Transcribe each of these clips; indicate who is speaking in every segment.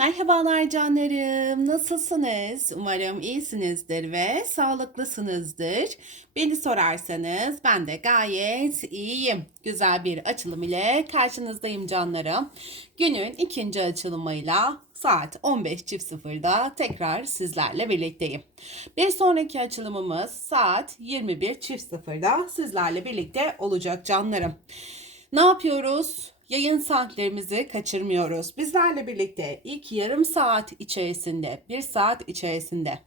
Speaker 1: Merhabalar canlarım. Nasılsınız? Umarım iyisinizdir ve sağlıklısınızdır. Beni sorarsanız ben de gayet iyiyim. Güzel bir açılım ile karşınızdayım canlarım. Günün ikinci açılımıyla saat 15.00'da tekrar sizlerle birlikteyim. Bir sonraki açılımımız saat 21.00'da sizlerle birlikte olacak canlarım. Ne yapıyoruz? Yayın saatlerimizi kaçırmıyoruz. Bizlerle birlikte ilk yarım saat içerisinde, bir saat içerisinde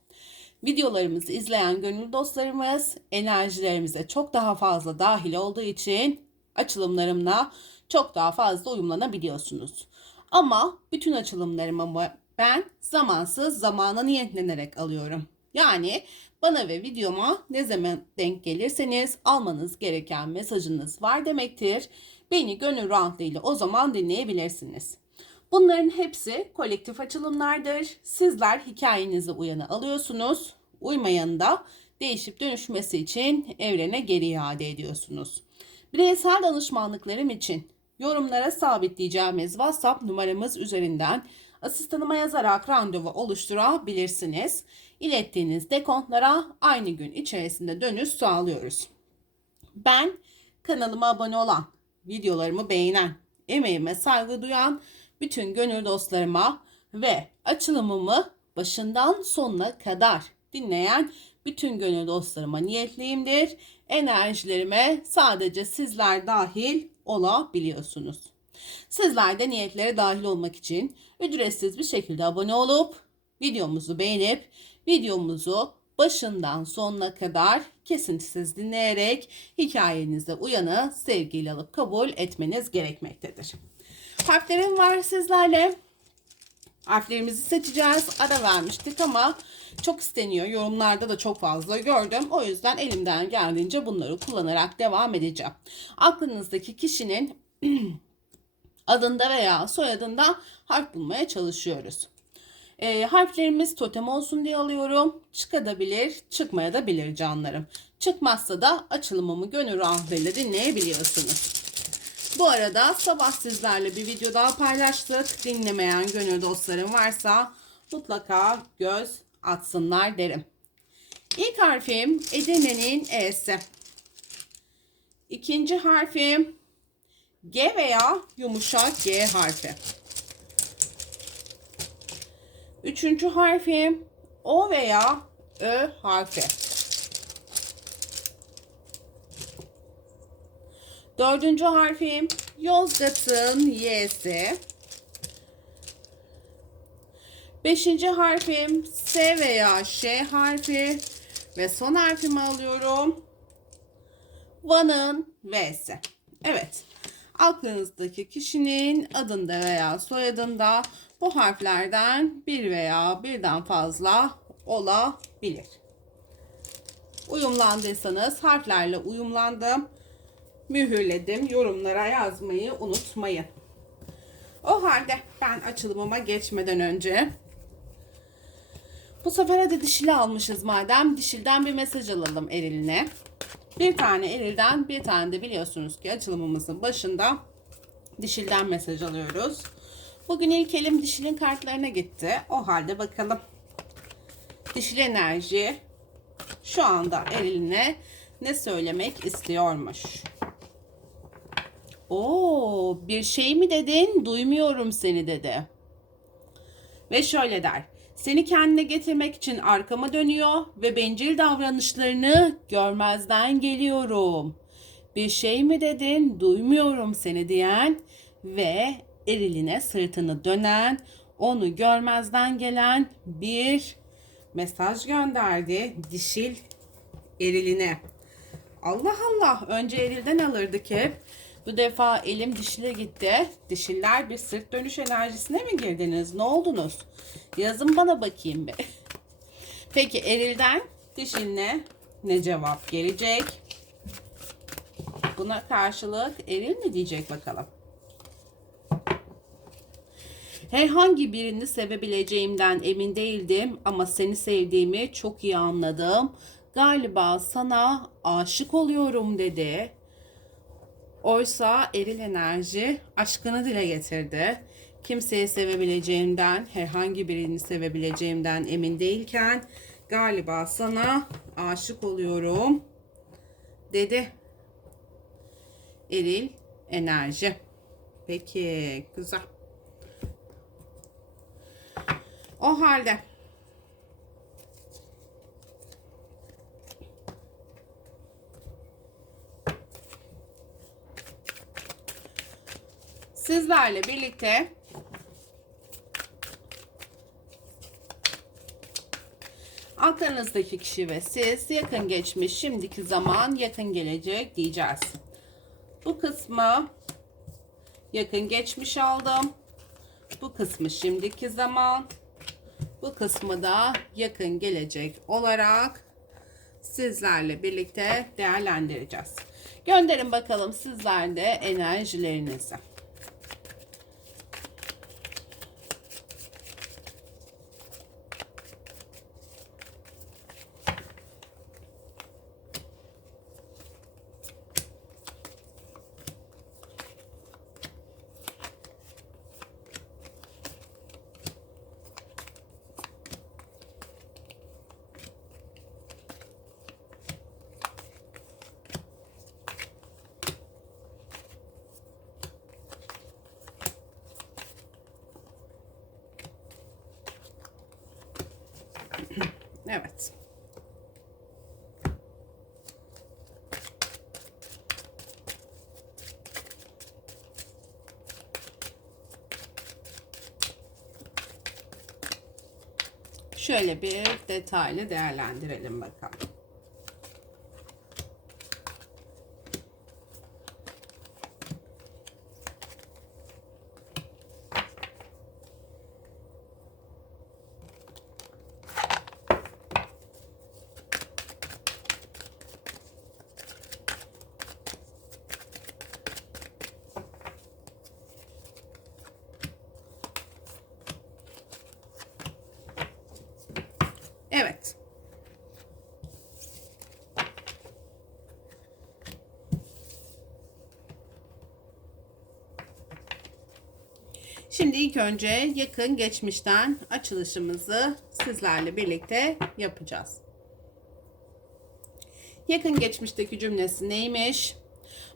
Speaker 1: videolarımızı izleyen gönül dostlarımız enerjilerimize çok daha fazla dahil olduğu için açılımlarımla çok daha fazla uyumlanabiliyorsunuz. Ama bütün açılımlarımı ben zamansız zamana niyetlenerek alıyorum. Yani bana ve videoma ne zaman denk gelirseniz almanız gereken mesajınız var demektir. Beni gönül rahatlığıyla o zaman dinleyebilirsiniz. Bunların hepsi kolektif açılımlardır. Sizler hikayenizi uyana alıyorsunuz. Uymayanı da değişip dönüşmesi için evrene geri iade ediyorsunuz. Bireysel danışmanlıklarım için yorumlara sabitleyeceğimiz WhatsApp numaramız üzerinden asistanıma yazarak randevu oluşturabilirsiniz. İlettiğiniz dekontlara aynı gün içerisinde dönüş sağlıyoruz. Ben kanalıma abone olan, videolarımı beğenen, emeğime saygı duyan bütün gönül dostlarıma ve açılımımı başından sonuna kadar dinleyen bütün gönül dostlarıma niyetliyimdir. Enerjilerime sadece sizler dahil olabiliyorsunuz. Sizler de niyetlere dahil olmak için ücretsiz bir şekilde abone olup videomuzu beğenip videomuzu başından sonuna kadar kesintisiz dinleyerek hikayenize uyanı sevgiyle alıp kabul etmeniz gerekmektedir. Harflerim var sizlerle. Harflerimizi seçeceğiz. Ara vermiştik ama çok isteniyor. Yorumlarda da çok fazla gördüm. O yüzden elimden geldiğince bunları kullanarak devam edeceğim. Aklınızdaki kişinin adında veya soyadında harf bulmaya çalışıyoruz. E, harflerimiz totem olsun diye alıyorum. Çıkabilir, çıkmaya da bilir canlarım. Çıkmazsa da açılımımı gönül rahatlığıyla dinleyebiliyorsunuz. Bu arada sabah sizlerle bir video daha paylaştık. Dinlemeyen gönül dostlarım varsa mutlaka göz atsınlar derim. İlk harfim Edirne'nin E'si. İkinci harfim G veya yumuşak G harfi. Üçüncü harfim O veya Ö harfi. Dördüncü harfim Yozgat'ın Y'si. Beşinci harfim S veya Ş harfi. Ve son harfimi alıyorum. Van'ın V'si. Evet. Aklınızdaki kişinin adında veya soyadında bu harflerden bir veya birden fazla olabilir. Uyumlandıysanız harflerle uyumlandım. Mühürledim. Yorumlara yazmayı unutmayın. O halde ben açılımıma geçmeden önce bu sefer hadi dişili almışız madem. Dişilden bir mesaj alalım Eril'ine. Bir tane Eril'den bir tane de biliyorsunuz ki açılımımızın başında dişilden mesaj alıyoruz. Bugün ilk elim dişilin kartlarına gitti. O halde bakalım. Dişil enerji şu anda eline ne söylemek istiyormuş. Oo, bir şey mi dedin? Duymuyorum seni dedi. Ve şöyle der. Seni kendine getirmek için arkama dönüyor ve bencil davranışlarını görmezden geliyorum. Bir şey mi dedin? Duymuyorum seni diyen ve eriline sırtını dönen, onu görmezden gelen bir mesaj gönderdi dişil eriline. Allah Allah önce erilden alırdık hep. Bu defa elim dişile gitti. Dişiller bir sırt dönüş enerjisine mi girdiniz? Ne oldunuz? Yazın bana bakayım bir. Peki erilden dişiline ne cevap gelecek? Buna karşılık eril mi diyecek bakalım. Herhangi birini sevebileceğimden emin değildim ama seni sevdiğimi çok iyi anladım. Galiba sana aşık oluyorum dedi. Oysa eril enerji aşkını dile getirdi. kimseyi sevebileceğimden, herhangi birini sevebileceğimden emin değilken galiba sana aşık oluyorum dedi. Eril enerji. Peki, güzel. O halde sizlerle birlikte aklınızdaki kişi ve siz yakın geçmiş, şimdiki zaman, yakın gelecek diyeceğiz. Bu kısmı yakın geçmiş aldım. Bu kısmı şimdiki zaman. Bu kısmı da yakın gelecek olarak sizlerle birlikte değerlendireceğiz. Gönderin bakalım sizler de enerjilerinizi. Evet. Şöyle bir detaylı değerlendirelim bakalım. Evet. Şimdi ilk önce yakın geçmişten açılışımızı sizlerle birlikte yapacağız. Yakın geçmişteki cümlesi neymiş?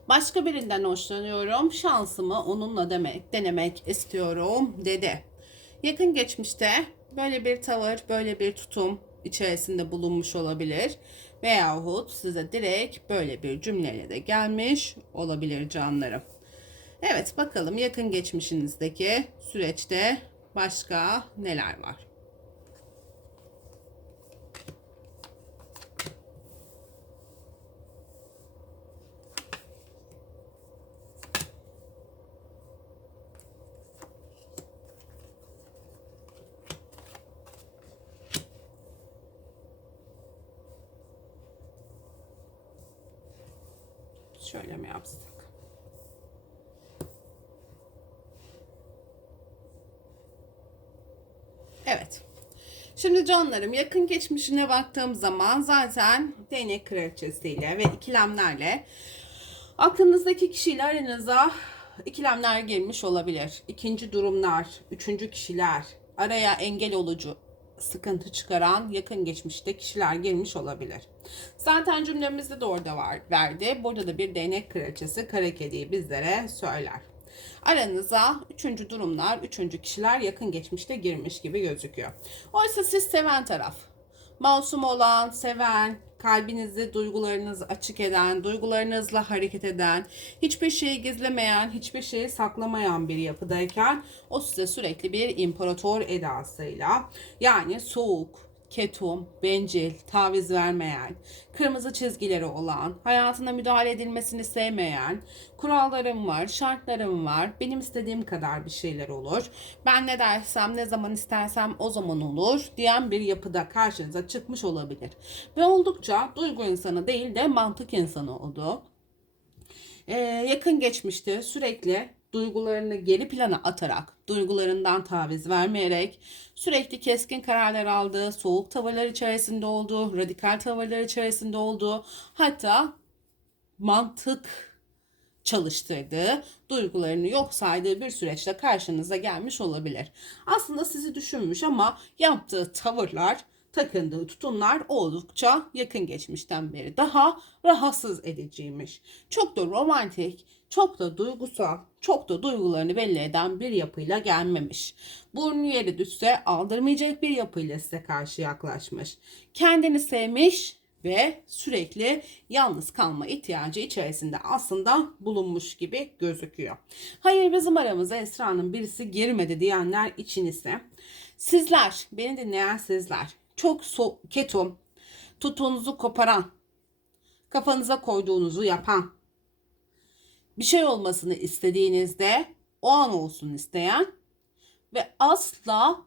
Speaker 1: Başka birinden hoşlanıyorum. Şansımı onunla demek, denemek istiyorum dedi. Yakın geçmişte böyle bir tavır, böyle bir tutum içerisinde bulunmuş olabilir. Veyahut size direkt böyle bir cümleyle de gelmiş olabilir canlarım. Evet bakalım yakın geçmişinizdeki süreçte başka neler var? Şöyle mi yapsak? Evet. Şimdi canlarım yakın geçmişine baktığım zaman zaten değnek kraliçesiyle ve ikilemlerle aklınızdaki kişiyle aranıza ikilemler girmiş olabilir. İkinci durumlar, üçüncü kişiler, araya engel olucu sıkıntı çıkaran yakın geçmişte kişiler girmiş olabilir. Zaten cümlemizde de orada var verdi. Burada da bir değnek kraliçesi kara kediyi bizlere söyler. Aranıza üçüncü durumlar, üçüncü kişiler yakın geçmişte girmiş gibi gözüküyor. Oysa siz seven taraf. Masum olan, seven, kalbinizi, duygularınızı açık eden, duygularınızla hareket eden, hiçbir şeyi gizlemeyen, hiçbir şeyi saklamayan bir yapıdayken o size sürekli bir imparator edasıyla yani soğuk, ketum, bencil, taviz vermeyen, kırmızı çizgileri olan, hayatına müdahale edilmesini sevmeyen, kurallarım var, şartlarım var, benim istediğim kadar bir şeyler olur, ben ne dersem, ne zaman istersem o zaman olur diyen bir yapıda karşınıza çıkmış olabilir. Ve oldukça duygu insanı değil de mantık insanı oldu. Ee, yakın geçmişte sürekli duygularını geri plana atarak, duygularından taviz vermeyerek, sürekli keskin kararlar aldığı, soğuk tavırlar içerisinde olduğu, radikal tavırlar içerisinde olduğu, hatta mantık çalıştırdığı, duygularını yok saydığı bir süreçte karşınıza gelmiş olabilir. Aslında sizi düşünmüş ama yaptığı tavırlar, takındığı tutumlar oldukça yakın geçmişten beri daha rahatsız ediciymiş. Çok da romantik, çok da duygusal, çok da duygularını belli eden bir yapıyla gelmemiş. Burnu yeri düşse aldırmayacak bir yapıyla size karşı yaklaşmış. Kendini sevmiş ve sürekli yalnız kalma ihtiyacı içerisinde aslında bulunmuş gibi gözüküyor. Hayır bizim aramıza Esra'nın birisi girmedi diyenler için ise sizler, beni dinleyen sizler çok so ketum, tutunuzu koparan, kafanıza koyduğunuzu yapan, bir şey olmasını istediğinizde o an olsun isteyen ve asla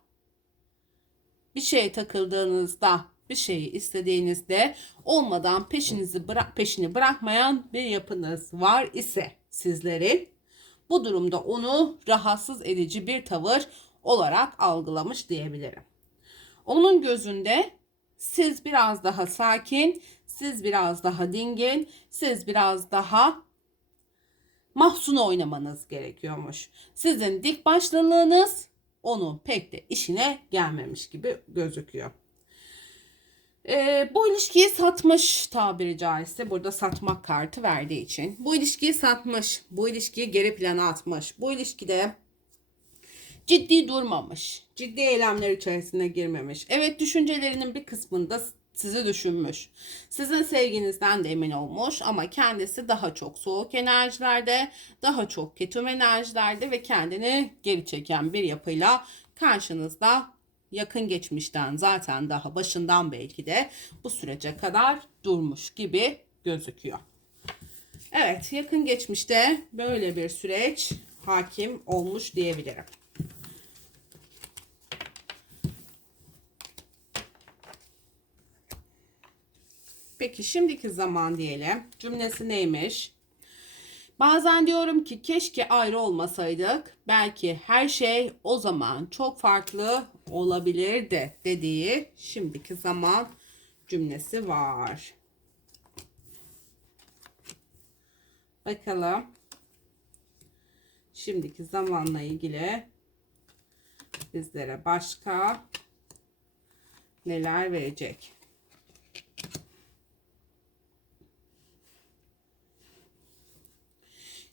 Speaker 1: bir şeye takıldığınızda bir şeyi istediğinizde olmadan peşinizi bırak peşini bırakmayan bir yapınız var ise sizlerin bu durumda onu rahatsız edici bir tavır olarak algılamış diyebilirim. Onun gözünde siz biraz daha sakin, siz biraz daha dingin, siz biraz daha mahzun oynamanız gerekiyormuş. Sizin dik başlılığınız onun pek de işine gelmemiş gibi gözüküyor. Ee, bu ilişkiyi satmış tabiri caizse burada satmak kartı verdiği için. Bu ilişkiyi satmış, bu ilişkiyi geri plana atmış. Bu ilişkide ciddi durmamış, ciddi eylemler içerisine girmemiş. Evet düşüncelerinin bir kısmında sizi düşünmüş. Sizin sevginizden de emin olmuş ama kendisi daha çok soğuk enerjilerde, daha çok ketum enerjilerde ve kendini geri çeken bir yapıyla karşınızda yakın geçmişten zaten daha başından belki de bu sürece kadar durmuş gibi gözüküyor. Evet, yakın geçmişte böyle bir süreç hakim olmuş diyebilirim. Peki şimdiki zaman diyelim. Cümlesi neymiş? Bazen diyorum ki keşke ayrı olmasaydık. Belki her şey o zaman çok farklı olabilirdi dediği şimdiki zaman cümlesi var. Bakalım. Şimdiki zamanla ilgili bizlere başka neler verecek?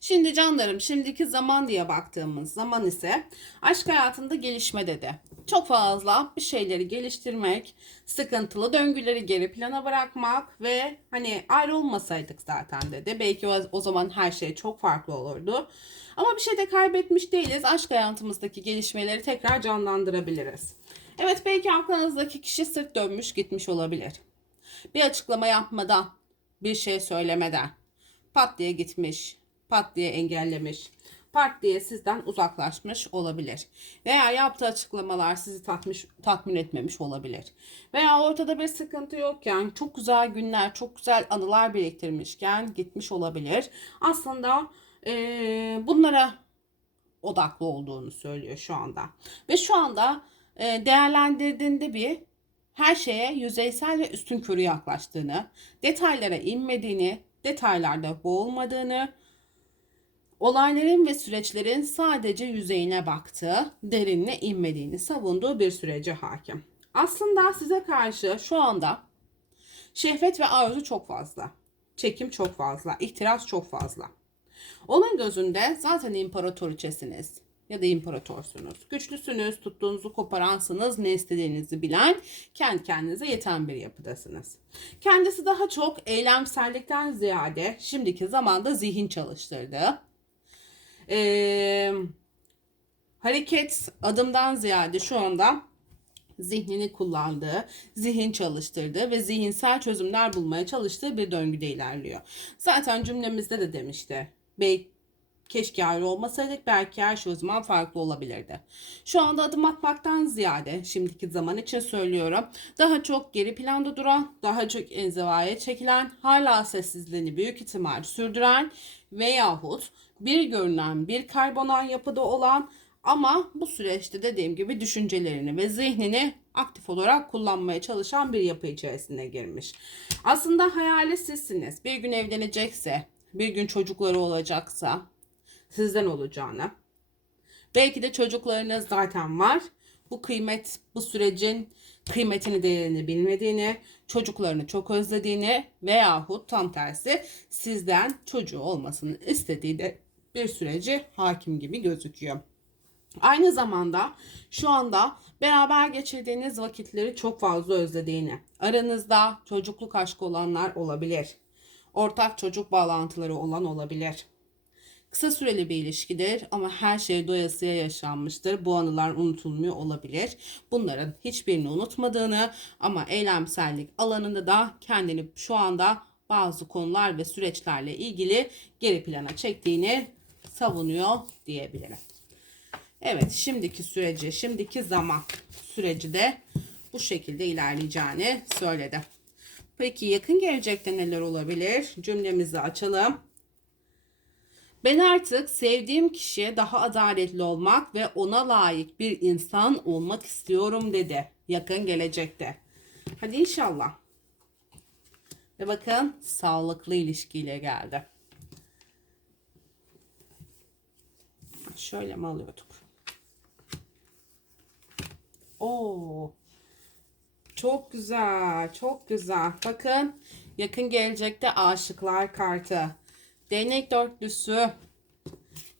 Speaker 1: Şimdi canlarım şimdiki zaman diye baktığımız zaman ise aşk hayatında gelişme dedi. Çok fazla bir şeyleri geliştirmek, sıkıntılı döngüleri geri plana bırakmak ve hani ayrı olmasaydık zaten dedi. Belki o, zaman her şey çok farklı olurdu. Ama bir şey de kaybetmiş değiliz. Aşk hayatımızdaki gelişmeleri tekrar canlandırabiliriz. Evet belki aklınızdaki kişi sırt dönmüş gitmiş olabilir. Bir açıklama yapmadan, bir şey söylemeden pat diye gitmiş, pat diye engellemiş, pat diye sizden uzaklaşmış olabilir. Veya yaptığı açıklamalar sizi tatmış, tatmin etmemiş olabilir. Veya ortada bir sıkıntı yokken çok güzel günler, çok güzel anılar biriktirmişken gitmiş olabilir. Aslında ee, bunlara odaklı olduğunu söylüyor şu anda. Ve şu anda e, değerlendirdiğinde bir her şeye yüzeysel ve üstün körü yaklaştığını, detaylara inmediğini, detaylarda boğulmadığını, olayların ve süreçlerin sadece yüzeyine baktığı, derinine inmediğini savunduğu bir sürece hakim. Aslında size karşı şu anda şehvet ve arzu çok fazla. Çekim çok fazla, ihtiras çok fazla. Onun gözünde zaten imparatoriçesiniz ya da imparatorsunuz. Güçlüsünüz, tuttuğunuzu koparansınız, ne istediğinizi bilen, kendi kendinize yeten bir yapıdasınız. Kendisi daha çok eylemsellikten ziyade şimdiki zamanda zihin çalıştırdı. Ee, hareket adımdan ziyade şu anda zihnini kullandığı, zihin çalıştırdığı ve zihinsel çözümler bulmaya çalıştığı bir döngüde ilerliyor. Zaten cümlemizde de demişti. Belki keşke ayrı olmasaydık belki her şey o zaman farklı olabilirdi. Şu anda adım atmaktan ziyade şimdiki zaman için söylüyorum. Daha çok geri planda duran, daha çok inzivaya çekilen, hala sessizliğini büyük ihtimal sürdüren veyahut bir görünen bir karbonan yapıda olan ama bu süreçte dediğim gibi düşüncelerini ve zihnini aktif olarak kullanmaya çalışan bir yapı içerisine girmiş. Aslında hayali sizsiniz. Bir gün evlenecekse, bir gün çocukları olacaksa sizden olacağını. Belki de çocuklarınız zaten var. Bu kıymet, bu sürecin kıymetini, değerini bilmediğini, çocuklarını çok özlediğini veyahut tam tersi sizden çocuğu olmasını istediği de bir süreci hakim gibi gözüküyor. Aynı zamanda şu anda beraber geçirdiğiniz vakitleri çok fazla özlediğini, aranızda çocukluk aşkı olanlar olabilir. Ortak çocuk bağlantıları olan olabilir. Kısa süreli bir ilişkidir ama her şey doyasıya yaşanmıştır. Bu anılar unutulmuyor olabilir. Bunların hiçbirini unutmadığını ama eylemsellik alanında da kendini şu anda bazı konular ve süreçlerle ilgili geri plana çektiğini savunuyor diyebilirim. Evet, şimdiki süreci, şimdiki zaman süreci de bu şekilde ilerleyeceğini söyledi. Peki yakın gelecekte neler olabilir? Cümlemizi açalım. Ben artık sevdiğim kişiye daha adaletli olmak ve ona layık bir insan olmak istiyorum dedi. Yakın gelecekte. Hadi inşallah. Ve bakın sağlıklı ilişkiyle geldi. Şöyle mi alıyorduk? Oo. Çok güzel, çok güzel. Bakın yakın gelecekte aşıklar kartı. Değnek dörtlüsü.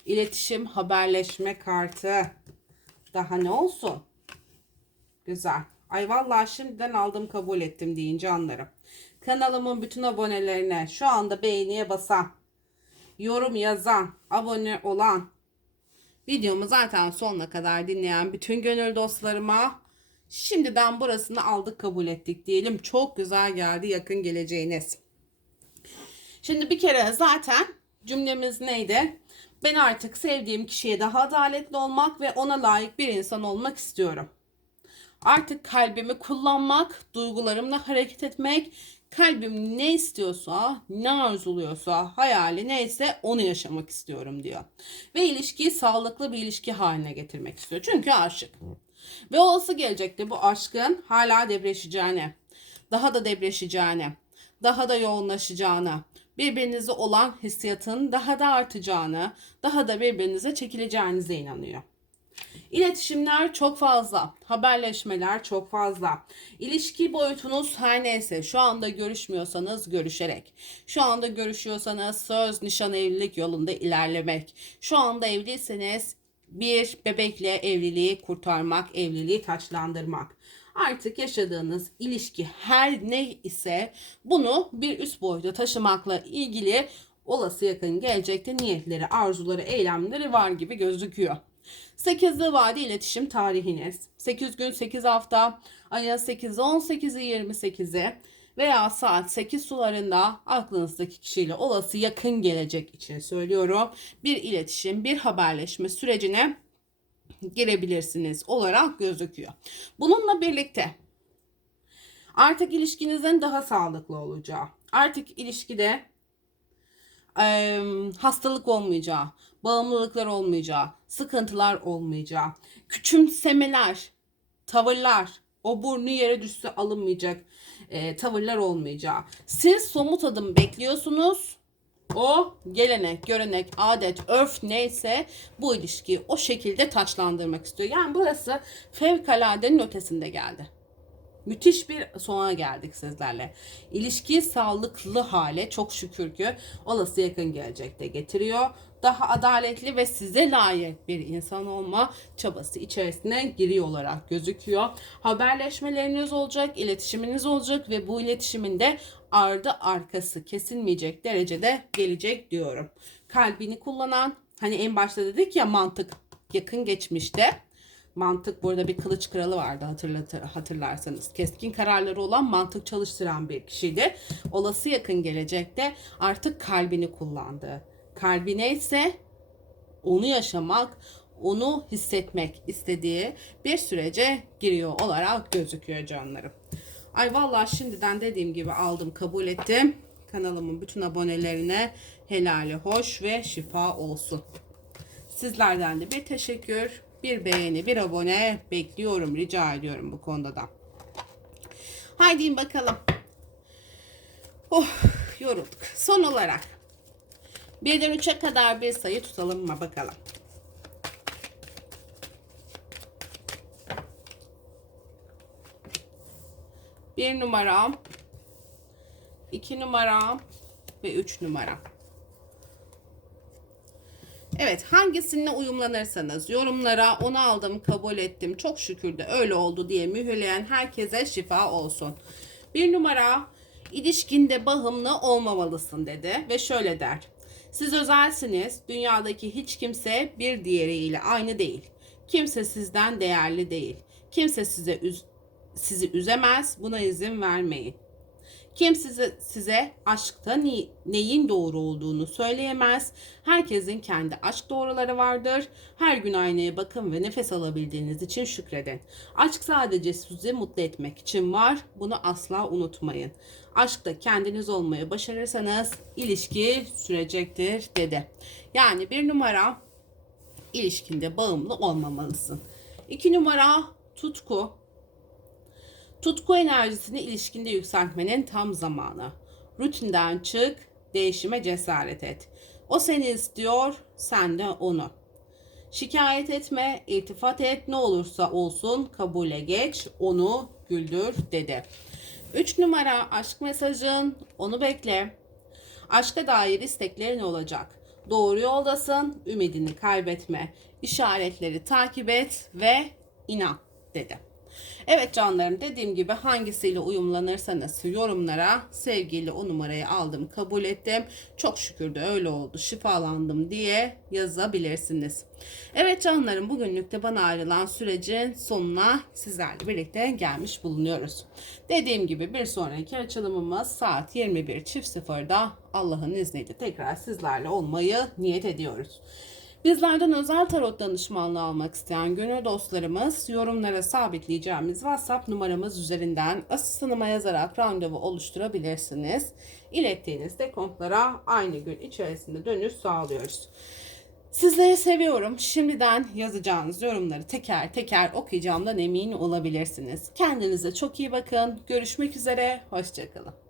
Speaker 1: iletişim, haberleşme kartı. Daha ne olsun? Güzel. Ay vallahi şimdiden aldım kabul ettim deyince anlarım. Kanalımın bütün abonelerine şu anda beğeniye basan, yorum yazan, abone olan, videomu zaten sonuna kadar dinleyen bütün gönül dostlarıma şimdiden burasını aldık kabul ettik diyelim. Çok güzel geldi yakın geleceğiniz. Şimdi bir kere zaten cümlemiz neydi? Ben artık sevdiğim kişiye daha adaletli olmak ve ona layık bir insan olmak istiyorum. Artık kalbimi kullanmak, duygularımla hareket etmek, kalbim ne istiyorsa, ne arzuluyorsa, hayali neyse onu yaşamak istiyorum diyor. Ve ilişkiyi sağlıklı bir ilişki haline getirmek istiyor. Çünkü aşık. Ve olası gelecekte bu aşkın hala debreşeceğini, daha da debreşeceğini, daha da yoğunlaşacağını, birbirinize olan hissiyatın daha da artacağını, daha da birbirinize çekileceğinize inanıyor. İletişimler çok fazla, haberleşmeler çok fazla. İlişki boyutunuz her neyse şu anda görüşmüyorsanız görüşerek. Şu anda görüşüyorsanız söz, nişan, evlilik yolunda ilerlemek. Şu anda evliyseniz bir bebekle evliliği kurtarmak, evliliği taçlandırmak. Artık yaşadığınız ilişki her ne ise bunu bir üst boyuta taşımakla ilgili olası yakın gelecekte niyetleri, arzuları, eylemleri var gibi gözüküyor. 8'li vade iletişim tarihiniz. 8 gün 8 hafta ayın 8'i 18'i 28'i veya saat 8 sularında aklınızdaki kişiyle olası yakın gelecek için söylüyorum. Bir iletişim, bir haberleşme sürecine girebilirsiniz olarak gözüküyor. Bununla birlikte artık ilişkinizin daha sağlıklı olacağı, artık ilişkide e, hastalık olmayacağı, bağımlılıklar olmayacağı, sıkıntılar olmayacağı, küçümsemeler, tavırlar, o burnu yere düşse alınmayacak e, tavırlar olmayacağı. Siz somut adım bekliyorsunuz. O gelenek, görenek, adet, örf neyse bu ilişkiyi o şekilde taçlandırmak istiyor. Yani burası fevkaladenin ötesinde geldi. Müthiş bir sona geldik sizlerle. İlişki sağlıklı hale çok şükür ki olası yakın gelecekte getiriyor. Daha adaletli ve size layık bir insan olma çabası içerisine giriyor olarak gözüküyor. Haberleşmeleriniz olacak, iletişiminiz olacak ve bu iletişimin de ardı arkası kesilmeyecek derecede gelecek diyorum. Kalbini kullanan, hani en başta dedik ya mantık yakın geçmişte mantık burada bir kılıç kralı vardı hatırlatır, hatırlarsanız. Keskin kararları olan mantık çalıştıran bir kişiydi. Olası yakın gelecekte artık kalbini kullandı. Kalbine ise onu yaşamak, onu hissetmek istediği bir sürece giriyor olarak gözüküyor canlarım. Ay vallahi şimdiden dediğim gibi aldım kabul ettim. Kanalımın bütün abonelerine helali hoş ve şifa olsun. Sizlerden de bir teşekkür, bir beğeni, bir abone bekliyorum, rica ediyorum bu konuda da. Haydi bakalım. Oh, yorulduk. Son olarak Birden üçe kadar bir sayı tutalım mı bakalım. Bir numara, iki numara ve üç numara. Evet hangisine uyumlanırsanız yorumlara onu aldım kabul ettim çok şükür de öyle oldu diye mühürleyen herkese şifa olsun. Bir numara ilişkinde bağımlı olmamalısın dedi ve şöyle der. Siz özelsiniz dünyadaki hiç kimse bir diğeriyle aynı değil. Kimse sizden değerli değil. Kimse size üz sizi üzemez buna izin vermeyin. Kim size, size aşkta ni- neyin doğru olduğunu söyleyemez. Herkesin kendi aşk doğruları vardır. Her gün aynaya bakın ve nefes alabildiğiniz için şükredin. Aşk sadece sizi mutlu etmek için var. Bunu asla unutmayın. Aşkta kendiniz olmayı başarırsanız ilişki sürecektir dedi. Yani bir numara ilişkinde bağımlı olmamalısın. İki numara tutku. Tutku enerjisini ilişkinde yükseltmenin tam zamanı. Rutinden çık, değişime cesaret et. O seni istiyor, sen de onu. Şikayet etme, iltifat et, ne olursa olsun kabule geç, onu güldür dedi. 3 numara aşk mesajın, onu bekle. Aşka dair isteklerin olacak. Doğru yoldasın, ümidini kaybetme. İşaretleri takip et ve inan dedi. Evet canlarım dediğim gibi hangisiyle uyumlanırsanız yorumlara sevgili o numarayı aldım kabul ettim. Çok şükür de öyle oldu şifalandım diye yazabilirsiniz. Evet canlarım bugünlük de bana ayrılan sürecin sonuna sizlerle birlikte gelmiş bulunuyoruz. Dediğim gibi bir sonraki açılımımız saat 21.00'da Allah'ın izniyle tekrar sizlerle olmayı niyet ediyoruz. Bizlerden özel tarot danışmanlığı almak isteyen gönül dostlarımız yorumlara sabitleyeceğimiz WhatsApp numaramız üzerinden asistanıma yazarak randevu oluşturabilirsiniz. İlettiğiniz dekontlara aynı gün içerisinde dönüş sağlıyoruz. Sizleri seviyorum. Şimdiden yazacağınız yorumları teker teker okuyacağımdan emin olabilirsiniz. Kendinize çok iyi bakın. Görüşmek üzere. Hoşçakalın.